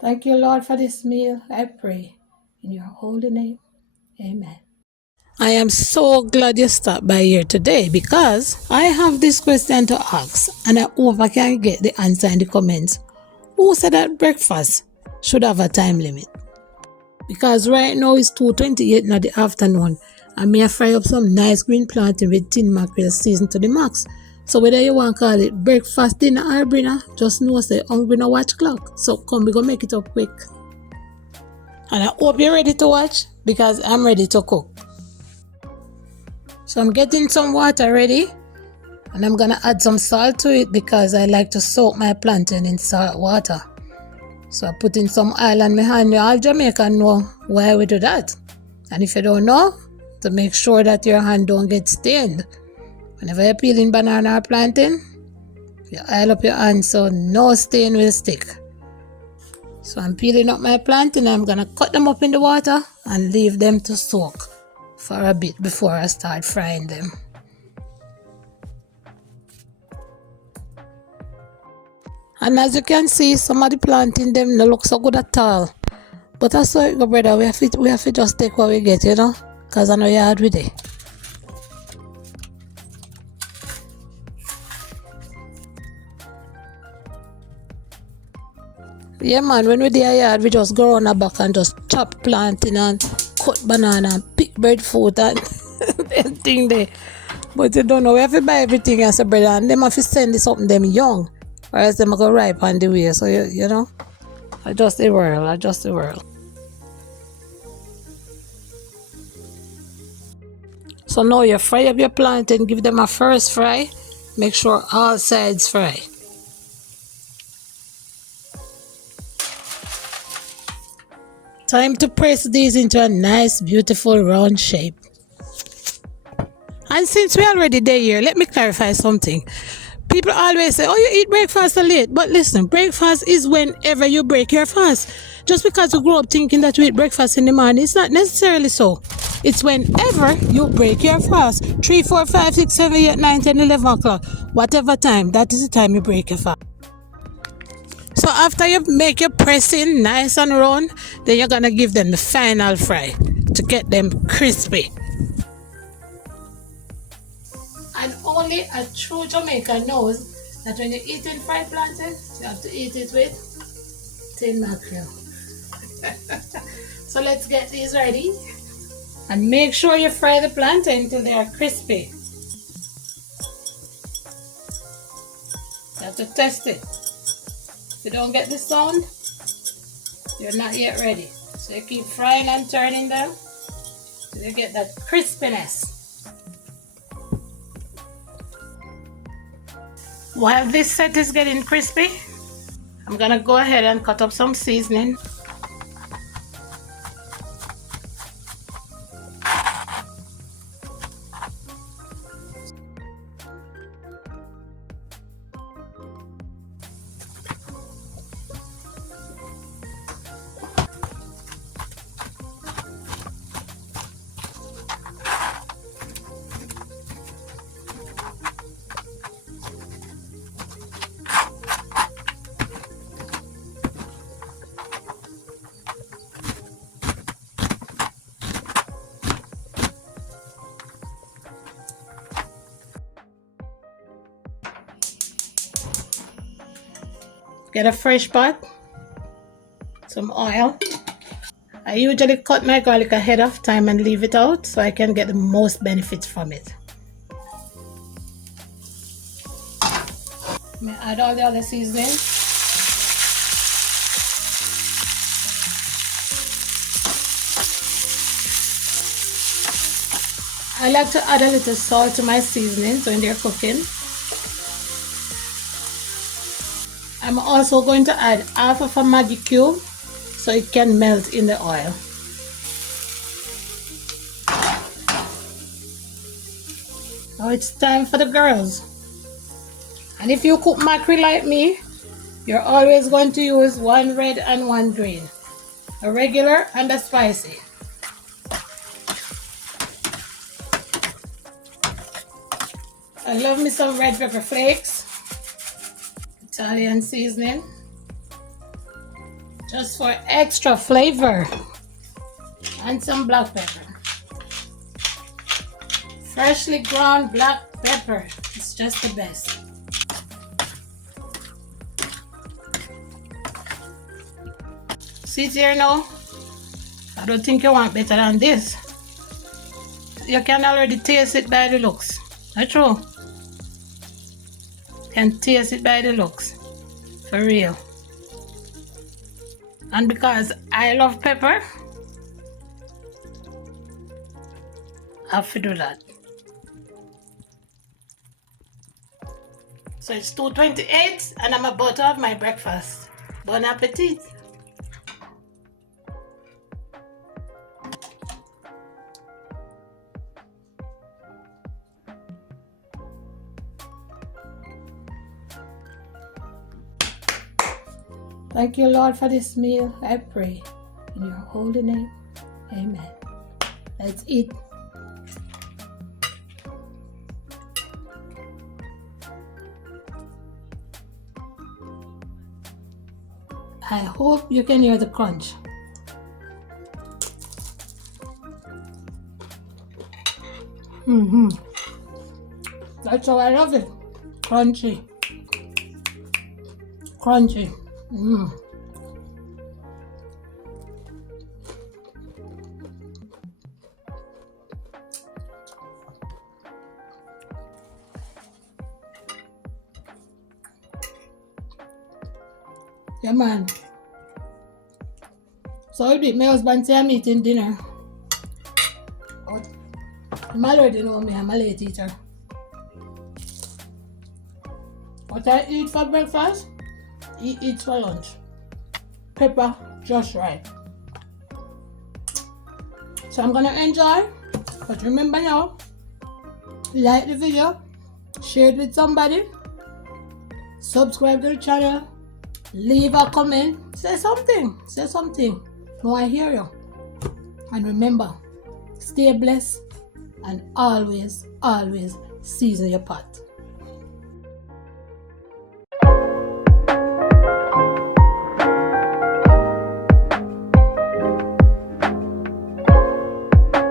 Thank you, Lord, for this meal. I pray in your holy name. Amen. I am so glad you stopped by here today because I have this question to ask and I hope I can get the answer in the comments. Who said that breakfast should have a time limit? Because right now it's 2:28 in the afternoon and me I fry up some nice green plantain with tin mackerel seasoned to the max. So whether you want to call it breakfast, dinner or dinner, just know say hungry no watch clock. So come we go make it up quick. And I hope you're ready to watch because I'm ready to cook. So I'm getting some water ready and I'm gonna add some salt to it because I like to soak my plantain in salt water. So I put in some oil on my hand. All Jamaican know why we do that. And if you don't know, to make sure that your hand don't get stained. Whenever you're peeling banana or plantain, you oil up your hand so no stain will stick. So I'm peeling up my plantain and I'm gonna cut them up in the water and leave them to soak for a bit before I start frying them. And as you can see, some of the plantain them no look so good at all. But that's why go brother, we have to just take what we get, you know, because I know you're hard with it. Yeah man, when we do a yard, we just go on the back and just chop plantain and cut banana and pick breadfruit and everything there. But you don't know, we have to buy everything as a brother and them have to send this something them young. Or else them go ripe on the way. So you know, adjust the world. So now you fry up your plantain, give them a first fry. Make sure all sides fry. Time to press these into a nice, beautiful round shape. And since we're already there here, let me clarify something. People always say, oh, you eat breakfast so late. But listen, breakfast is whenever you break your fast. Just because you grow up thinking that you eat breakfast in the morning, it's not necessarily so. It's whenever you break your fast. 3, 4, 5, 6, 7, 8, 9, 10, 11 o'clock. Whatever time, that is the time you break your fast. So after you make your pressing nice and round, then you're going to give them the final fry to get them crispy. And only a true Jamaican knows that when you're eating fried plantain, you have to eat it with tin mackerel. So let's get these ready. And make sure you fry the plantain until they are crispy. You have to test it. If you don't get the sound, you're not yet ready. So you keep frying and turning them till you get that crispiness. While this set is getting crispy, I'm gonna go ahead and cut up some seasoning. Get a fresh pot, some oil. I usually cut my garlic ahead of time and leave it out so I can get the most benefits from it. I add all the other seasoning. I like to add a little salt to my seasonings when they're cooking. I'm also going to add half of a Maggi cube so it can melt in the oil. Now it's time for the girls. And if you cook mackerel like me, you're always going to use one red and one green. A regular and a spicy. I love me some red pepper flakes. Italian seasoning. just for extra flavor. And some black pepper. Freshly ground black pepper. It's just the best. See it here now? I don't think you want better than this. You can already taste it by the looks. Not true? You can taste it by the looks. For real. And because I love pepper, I have to do that. So it's 2:28 and I'm about to have my breakfast. Bon appetit! Thank you, Lord, for this meal. I pray in your holy name. Amen. Let's eat. I hope you can hear the crunch. That's how I love it. Crunchy. Crunchy. Yeah, man. So it be my husband say I'm eating dinner. But I'm already know me, I'm a late eater. What I eat for breakfast, he eats for lunch. Pepper just right. So I'm gonna enjoy. But remember now, like the video, share it with somebody, subscribe to the channel, leave a comment, say something. No, I hear you. And remember, stay blessed and always season your pot.